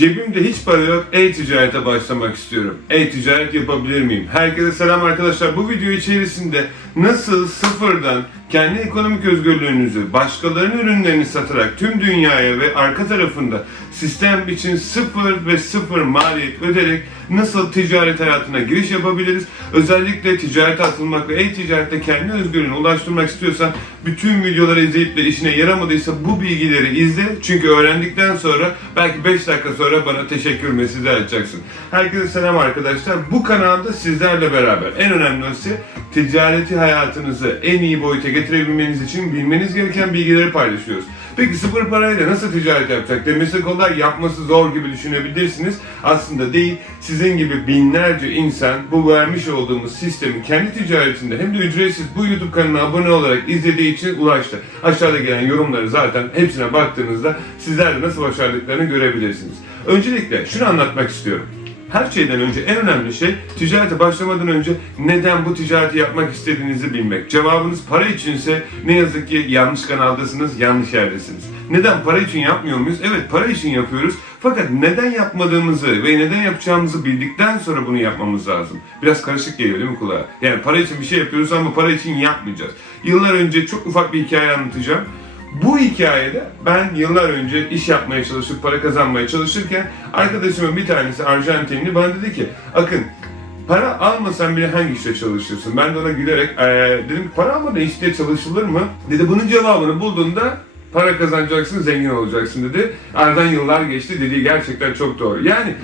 Cebimde hiç para yok, e-ticarete başlamak istiyorum. E-ticaret yapabilir miyim? Herkese selam arkadaşlar. Bu video içerisinde nasıl sıfırdan kendi ekonomik özgürlüğünüzü, başkalarının ürünlerini satarak tüm dünyaya ve arka tarafında sistem için sıfır ve sıfır maliyet öderek nasıl ticaret hayatına giriş yapabiliriz? Özellikle ticarete atılmak ve e-ticarette kendi özgürlüğüne ulaştırmak istiyorsan bütün videoları izleyip de işine yaramadıysa bu bilgileri izle. Çünkü öğrendikten sonra belki 5 dakika sonra bana teşekkür mesajı atacaksın. Herkese selam arkadaşlar. Bu kanalda sizlerle beraber en önemlisi ticareti hayatınızı en iyi boyuta getirebilmeniz için bilmeniz gereken bilgileri paylaşıyoruz. Peki sıfır parayla nasıl ticaret yapacak demesi kolay, yapması zor gibi düşünebilirsiniz. Aslında değil, sizin gibi binlerce insan bu vermiş olduğumuz sistemin kendi ticaretinde hem de ücretsiz bu YouTube kanalına abone olarak izlediği için ulaştı. Aşağıda gelen yorumları zaten hepsine baktığınızda sizler de nasıl başardıklarını görebilirsiniz. Öncelikle şunu anlatmak istiyorum. Her şeyden önce en önemli şey ticarete başlamadan önce neden bu ticareti yapmak istediğinizi bilmek. Cevabınız para içinse ne yazık ki yanlış kanaldasınız, yanlış yerdesiniz. Neden para için yapmıyor muyuz? Evet para için yapıyoruz. Fakat neden yapmadığımızı ve neden yapacağımızı bildikten sonra bunu yapmamız lazım. Biraz karışık geliyor değil mi kulağa? Yani para için bir şey yapıyoruz ama para için yapmayacağız. Yıllar önce çok ufak bir hikaye anlatacağım. Bu hikayede ben yıllar önce iş yapmaya çalışıp para kazanmaya çalışırken arkadaşımın bir tanesi Arjantinli bana dedi ki Akın para almasan bile hangi işte çalışırsın? Ben de ona gülerek "Ee," dedim ki para almadan işte çalışılır mı? Dedi bunun cevabını bulduğunda para kazanacaksın zengin olacaksın dedi. Aradan yıllar geçti dediği gerçekten çok doğru. Yani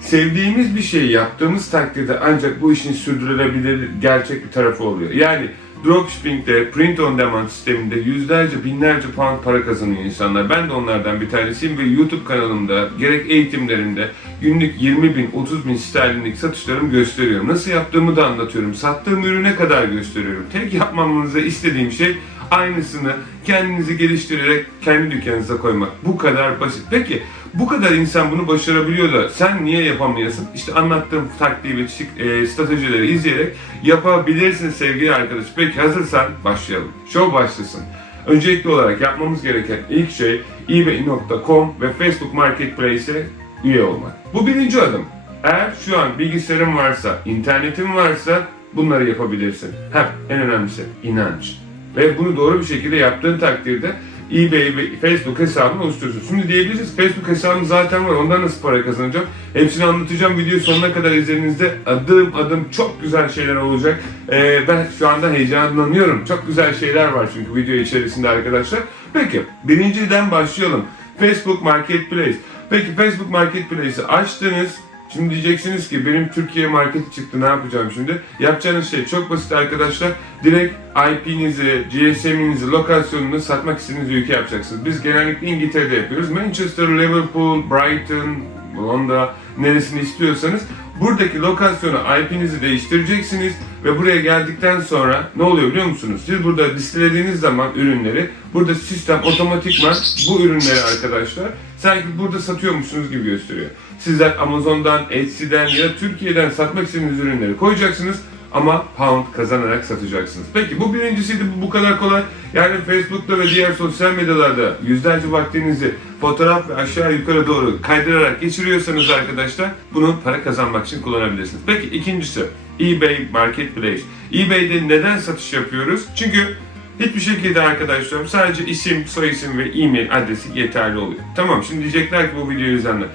sevdiğimiz bir şeyi yaptığımız takdirde ancak bu işin sürdürülebilir gerçek bir tarafı oluyor. Yani Dropshipping'de, print on demand sisteminde yüzlerce, binlerce pound para kazanıyor insanlar. Ben de onlardan bir tanesiyim ve YouTube kanalımda gerek eğitimlerimde günlük 20 bin, 30 bin sterlinlik satışlarımı gösteriyorum. Nasıl yaptığımı da anlatıyorum. Sattığım ürüne kadar gösteriyorum. Tek yapmamanızı istediğim şey aynısını kendinizi geliştirerek kendi dükkanınıza koymak. Bu kadar basit. Peki bu kadar insan bunu başarabiliyor da sen niye yapamıyorsun? İşte anlattığım taktiği ve e, stratejileri izleyerek yapabilirsin sevgili arkadaş. Peki hazırsan başlayalım. Show başlasın. Öncelikli olarak yapmamız gereken ilk şey ebay.com ve Facebook Marketplace'e üye olmak. Bu birinci adım. Eğer şu an bilgisayarın varsa, internetin varsa bunları yapabilirsin. Hem en önemlisi inanç. Ve bunu doğru bir şekilde yaptığın takdirde eBay ve Facebook hesabını oluşturuyorsun. Şimdi diyebilirsiniz Facebook hesabım zaten var ondan nasıl para kazanacağım? Hepsini anlatacağım video sonuna kadar izlediğinizde adım adım çok güzel şeyler olacak. Ee, ben şu anda heyecanlanıyorum. Çok güzel şeyler var çünkü video içerisinde arkadaşlar. Peki birinciden başlayalım. Facebook Marketplace. Peki Facebook Marketplace'i açtınız. Şimdi diyeceksiniz ki benim Türkiye marketi çıktı ne yapacağım şimdi? Yapacağınız şey çok basit arkadaşlar. Direkt IP'nizi, GSM'inizi, lokasyonunuzu satmak istediğiniz ülke yapacaksınız. Biz genellikle İngiltere'de yapıyoruz. Manchester, Liverpool, Brighton, Londra neresini istiyorsanız buradaki lokasyonu IP'nizi değiştireceksiniz ve buraya geldikten sonra ne oluyor biliyor musunuz? Siz burada listelediğiniz zaman ürünleri burada sistem otomatikman bu ürünleri arkadaşlar sanki burada satıyormuşsunuz gibi gösteriyor. Sizler Amazon'dan, Etsy'den ya da Türkiye'den satmak istediğiniz ürünleri koyacaksınız ama pound kazanarak satacaksınız. Peki bu birincisiydi bu bu kadar kolay. Yani Facebook'ta ve diğer sosyal medyalarda yüzlerce vaktinizi fotoğraf ve aşağı yukarı doğru kaydırarak geçiriyorsanız arkadaşlar bunu para kazanmak için kullanabilirsiniz. Peki ikincisi eBay Marketplace. eBay'de neden satış yapıyoruz? Çünkü Hiçbir şekilde arkadaşlarım sadece isim, soyisim ve e-mail adresi yeterli oluyor. Tamam şimdi diyecekler ki bu videoyu izleyenler.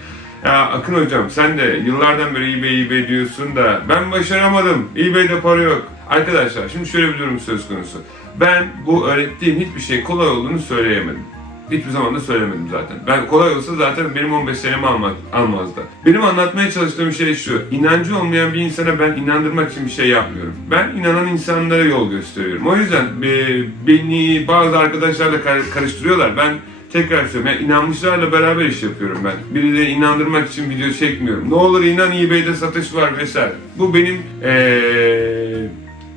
Ya Akın hocam sen de yıllardan beri eBay eBay diyorsun da ben başaramadım. eBay'de para yok. Arkadaşlar şimdi şöyle bir durum söz konusu. Ben bu öğrettiğim hiçbir şey kolay olduğunu söyleyemedim. Hiçbir zaman da söylemedim zaten. Ben kolay olsa zaten benim 15 senemi almak, almazdı. Benim anlatmaya çalıştığım şey şu. İnancı olmayan bir insana ben inandırmak için bir şey yapmıyorum. Ben inanan insanlara yol gösteriyorum. O yüzden e, beni bazı arkadaşlarla kar- karıştırıyorlar. Ben tekrar söylüyorum. Yani inanmışlarla beraber iş yapıyorum ben. Birileri inandırmak için video çekmiyorum. Ne olur inan eBay'de satış var vesaire. Bu benim eee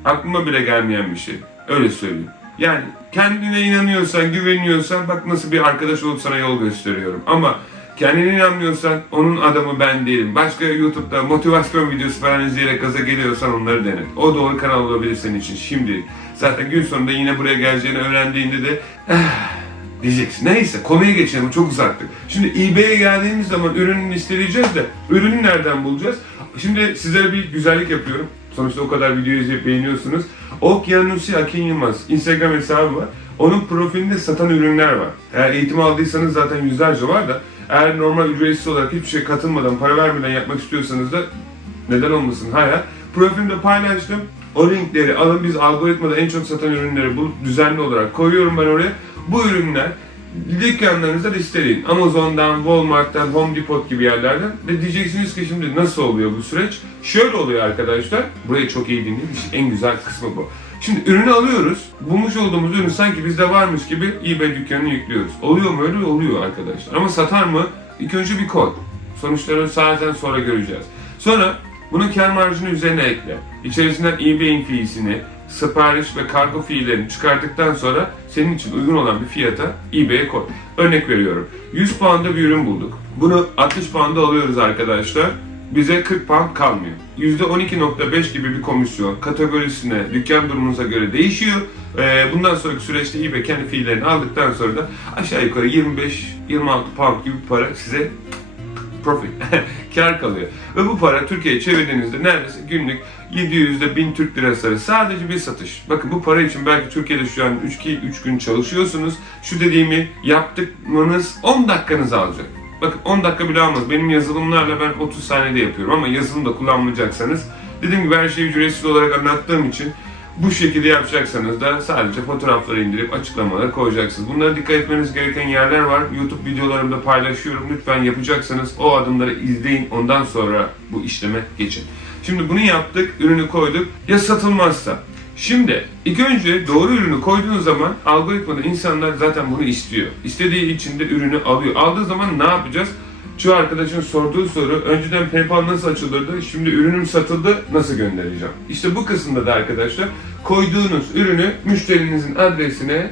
aklıma bile gelmeyen bir şey. Öyle söyleyeyim. Yani kendine inanıyorsan, güveniyorsan bak nasıl bir arkadaş olup sana yol gösteriyorum. Ama kendine inanmıyorsan onun adamı ben değilim. Başka YouTube'da motivasyon videosu falan izleyerek gaza geliyorsan onları denet. O doğru kanal olabilir senin için şimdi. Zaten gün sonunda yine buraya geleceğini öğrendiğinde de "Ah, diyeceksin. Neyse konuya geçelim çok uzattık. Şimdi eBay'e geldiğimiz zaman ürünü listeleyeceğiz de ürünü nereden bulacağız? Şimdi sizlere bir güzellik yapıyorum. Sonuçta o kadar video izleyip beğeniyorsunuz. Okyanusi Akin Yılmaz Instagram hesabı var. Onun profilinde satan ürünler var. Eğer eğitim aldıysanız zaten yüzlerce var da eğer normal ücretsiz olarak hiçbir şey katılmadan, para vermeden yapmak istiyorsanız da neden olmasın hayal. Profilimde paylaştım. O linkleri alın biz algoritmada en çok satan ürünleri bulup düzenli olarak koyuyorum ben oraya. Bu ürünler dükkanlarınızda listeleyin. Amazon'dan, Walmart'tan, Home Depot gibi yerlerden. Ve diyeceksiniz ki şimdi nasıl oluyor bu süreç? Şöyle oluyor arkadaşlar. Burayı çok iyi dinleyin. İşte en güzel kısmı bu. Şimdi ürünü alıyoruz. Bulmuş olduğumuz ürün sanki bizde varmış gibi eBay dükkanına yüklüyoruz. Oluyor mu öyle? Oluyor arkadaşlar. Ama satar mı? İlk önce bir kod. Sonuçları zaten sonra göreceğiz. Sonra bunu kar marjını üzerine ekle. İçerisinden eBay'in fiisini, sipariş ve kargo fiillerini çıkarttıktan sonra senin için uygun olan bir fiyata eBay'e koy. Örnek veriyorum. 100 pound'a bir ürün bulduk. Bunu 60 pound'a alıyoruz arkadaşlar. Bize 40 pound kalmıyor. %12.5 gibi bir komisyon kategorisine, dükkan durumunuza göre değişiyor. Ee, bundan sonraki süreçte eBay kendi fiillerini aldıktan sonra da aşağı yukarı 25-26 pound gibi para size profit, kar kalıyor. Ve bu para Türkiye'ye çevirdiğinizde neredeyse günlük 700 ile 1000 Türk lirası arası sadece bir satış. Bakın bu para için belki Türkiye'de şu an 3, 3 gün çalışıyorsunuz. Şu dediğimi yaptıkmanız 10 dakikanızı alacak. Bakın 10 dakika bile almaz. Benim yazılımlarla ben 30 saniyede yapıyorum ama yazılım da kullanmayacaksanız dediğim gibi her şeyi ücretsiz olarak anlattığım için bu şekilde yapacaksanız da sadece fotoğrafları indirip açıklamalara koyacaksınız. Bunlara dikkat etmeniz gereken yerler var. YouTube videolarımda paylaşıyorum. Lütfen yapacaksanız o adımları izleyin. Ondan sonra bu işleme geçin. Şimdi bunu yaptık, ürünü koyduk. Ya satılmazsa? Şimdi ilk önce doğru ürünü koyduğunuz zaman algoritmada insanlar zaten bunu istiyor. İstediği için de ürünü alıyor. Aldığı zaman ne yapacağız? Şu arkadaşın sorduğu soru, önceden PayPal nasıl açılırdı, şimdi ürünüm satıldı, nasıl göndereceğim? İşte bu kısımda da arkadaşlar koyduğunuz ürünü müşterinizin adresine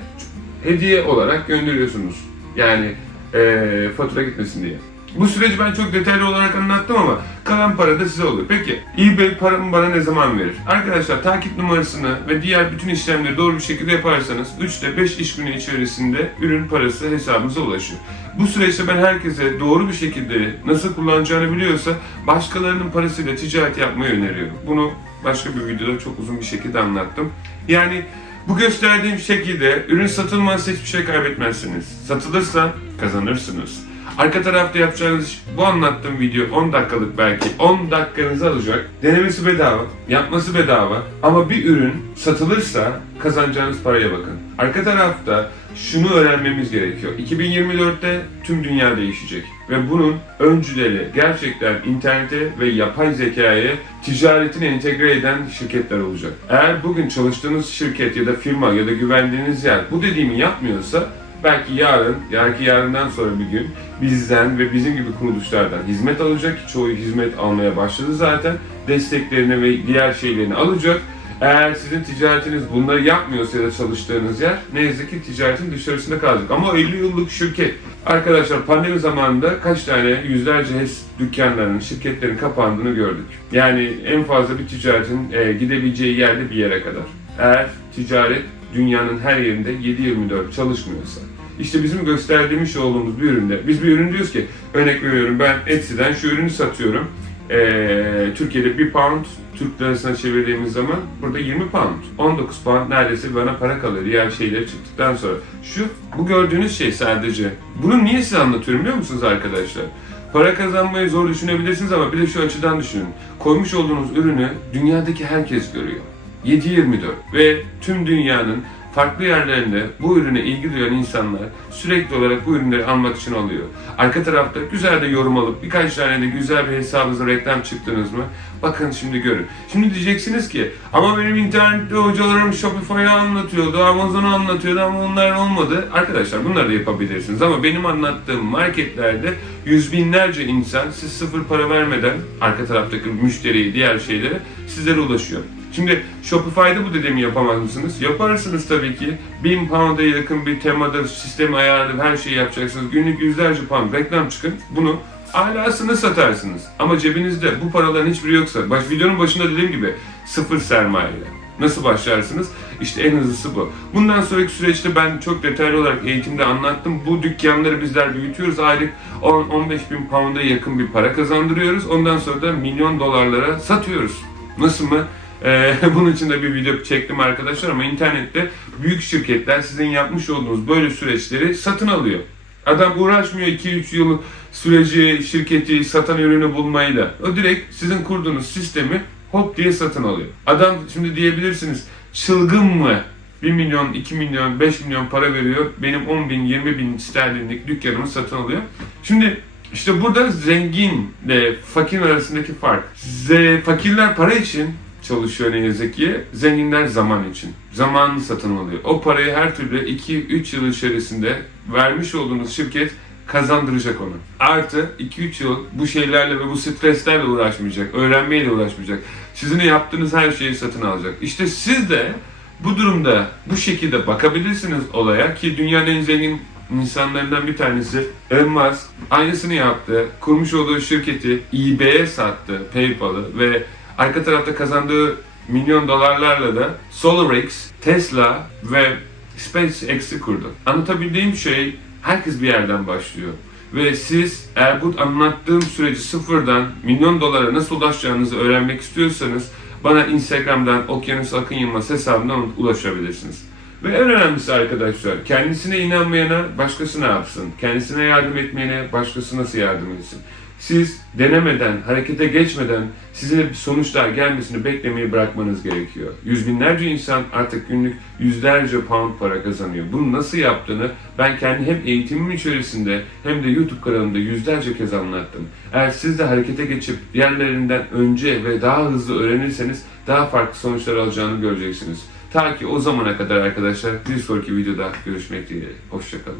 hediye olarak gönderiyorsunuz. Yani eee, fatura gitmesin diye. Bu süreci ben çok detaylı olarak anlattım ama kalan para da size oluyor. Peki eBay paramı bana ne zaman verir? Arkadaşlar takip numarasını ve diğer bütün işlemleri doğru bir şekilde yaparsanız 3 ile 5 iş günü içerisinde ürün parası hesabınıza ulaşıyor. Bu süreçte ben herkese doğru bir şekilde nasıl kullanacağını biliyorsa başkalarının parasıyla ticaret yapmayı öneriyorum. Bunu başka bir videoda çok uzun bir şekilde anlattım. Yani bu gösterdiğim şekilde ürün satılmazsa hiçbir şey kaybetmezsiniz. Satılırsa kazanırsınız. Arka tarafta yapacağınız bu anlattığım video 10 dakikalık belki 10 dakikanızı alacak. Denemesi bedava, yapması bedava ama bir ürün satılırsa kazanacağınız paraya bakın. Arka tarafta şunu öğrenmemiz gerekiyor. 2024'te tüm dünya değişecek ve bunun öncüleri gerçekten internete ve yapay zekaya ticaretini entegre eden şirketler olacak. Eğer bugün çalıştığınız şirket ya da firma ya da güvendiğiniz yer bu dediğimi yapmıyorsa belki yarın, belki yarından sonra bir gün bizden ve bizim gibi kuruluşlardan hizmet alacak. Çoğu hizmet almaya başladı zaten. Desteklerini ve diğer şeylerini alacak. Eğer sizin ticaretiniz bunları yapmıyorsa ya da çalıştığınız yer ne yazık ki ticaretin dışarısında kalacak. Ama 50 yıllık şirket. Arkadaşlar pandemi zamanında kaç tane yüzlerce HES dükkanlarının, şirketlerin kapandığını gördük. Yani en fazla bir ticaretin e, gidebileceği yerde bir yere kadar. Eğer ticaret dünyanın her yerinde 7-24 çalışmıyorsa. İşte bizim gösterdiğimiz olduğumuz bir üründe, biz bir ürün diyoruz ki, örnek veriyorum ben Etsy'den şu ürünü satıyorum. Ee, Türkiye'de 1 pound Türk lirasına çevirdiğimiz zaman burada 20 pound. 19 pound neredeyse bana para kalıyor diğer şeyleri çıktıktan sonra. Şu, bu gördüğünüz şey sadece. Bunu niye size anlatıyorum biliyor musunuz arkadaşlar? Para kazanmayı zor düşünebilirsiniz ama bir de şu açıdan düşünün. Koymuş olduğunuz ürünü dünyadaki herkes görüyor. 7-24 ve tüm dünyanın farklı yerlerinde bu ürüne ilgi duyan insanlar sürekli olarak bu ürünleri almak için alıyor. Arka tarafta güzel de yorum alıp birkaç tane de güzel bir hesabınıza reklam çıktınız mı? Bakın şimdi görün. Şimdi diyeceksiniz ki ama benim internette hocalarım Shopify'ı anlatıyordu, Amazon'u anlatıyordu ama onlar olmadı. Arkadaşlar bunları da yapabilirsiniz ama benim anlattığım marketlerde yüz binlerce insan siz sıfır para vermeden arka taraftaki müşteriyi, diğer şeylere sizlere ulaşıyor. Şimdi Shopify'da bu dediğimi yapamaz mısınız? Yaparsınız tabii ki. 1000 pound'a yakın bir temadır, sistemi ayarlayıp her şeyi yapacaksınız. Günlük yüzlerce pound reklam çıkın. Bunu alasını satarsınız. Ama cebinizde bu paraların hiçbiri yoksa, baş videonun başında dediğim gibi sıfır sermayeyle. Nasıl başlarsınız? İşte en hızlısı bu. Bundan sonraki süreçte ben çok detaylı olarak eğitimde anlattım. Bu dükkanları bizler büyütüyoruz. Aylık 10-15 bin pound'a yakın bir para kazandırıyoruz. Ondan sonra da milyon dolarlara satıyoruz. Nasıl mı? Ee, bunun için de bir video çektim arkadaşlar ama internette büyük şirketler sizin yapmış olduğunuz böyle süreçleri satın alıyor. Adam uğraşmıyor 2-3 yıl süreci, şirketi, satan ürünü bulmayla. O direkt sizin kurduğunuz sistemi hop diye satın alıyor. Adam şimdi diyebilirsiniz çılgın mı? 1 milyon, 2 milyon, 5 milyon para veriyor. Benim 10 bin, 20 bin sterlinlik dükkanımı satın alıyor. Şimdi işte burada zenginle fakir arasındaki fark. Z- fakirler para için çalışıyor ne yazık ki. Zenginler zaman için. Zamanını satın alıyor. O parayı her türlü 2-3 yıl içerisinde vermiş olduğunuz şirket kazandıracak onu. Artı 2-3 yıl bu şeylerle ve bu streslerle uğraşmayacak, öğrenmeyle uğraşmayacak. Sizin yaptığınız her şeyi satın alacak. İşte siz de bu durumda bu şekilde bakabilirsiniz olaya ki dünyanın en zengin insanlarından bir tanesi Elon Musk aynısını yaptı. Kurmuş olduğu şirketi eBay'e sattı PayPal'ı ve arka tarafta kazandığı milyon dolarlarla da SolarX, Tesla ve SpaceX'i kurdu. Anlatabildiğim şey herkes bir yerden başlıyor. Ve siz eğer bu anlattığım süreci sıfırdan milyon dolara nasıl ulaşacağınızı öğrenmek istiyorsanız bana Instagram'dan Okyanus Akın Yılmaz hesabından ulaşabilirsiniz. Ve en önemlisi arkadaşlar, kendisine inanmayana başkası ne yapsın? Kendisine yardım etmeyene başkası nasıl yardım etsin? Siz denemeden, harekete geçmeden size sonuçlar gelmesini beklemeyi bırakmanız gerekiyor. Yüz binlerce insan artık günlük yüzlerce pound para kazanıyor. Bunu nasıl yaptığını ben kendi hem eğitimim içerisinde hem de YouTube kanalımda yüzlerce kez anlattım. Eğer siz de harekete geçip diğerlerinden önce ve daha hızlı öğrenirseniz daha farklı sonuçlar alacağını göreceksiniz. Ta ki o zamana kadar arkadaşlar bir sonraki videoda görüşmek dileğiyle. Hoşçakalın.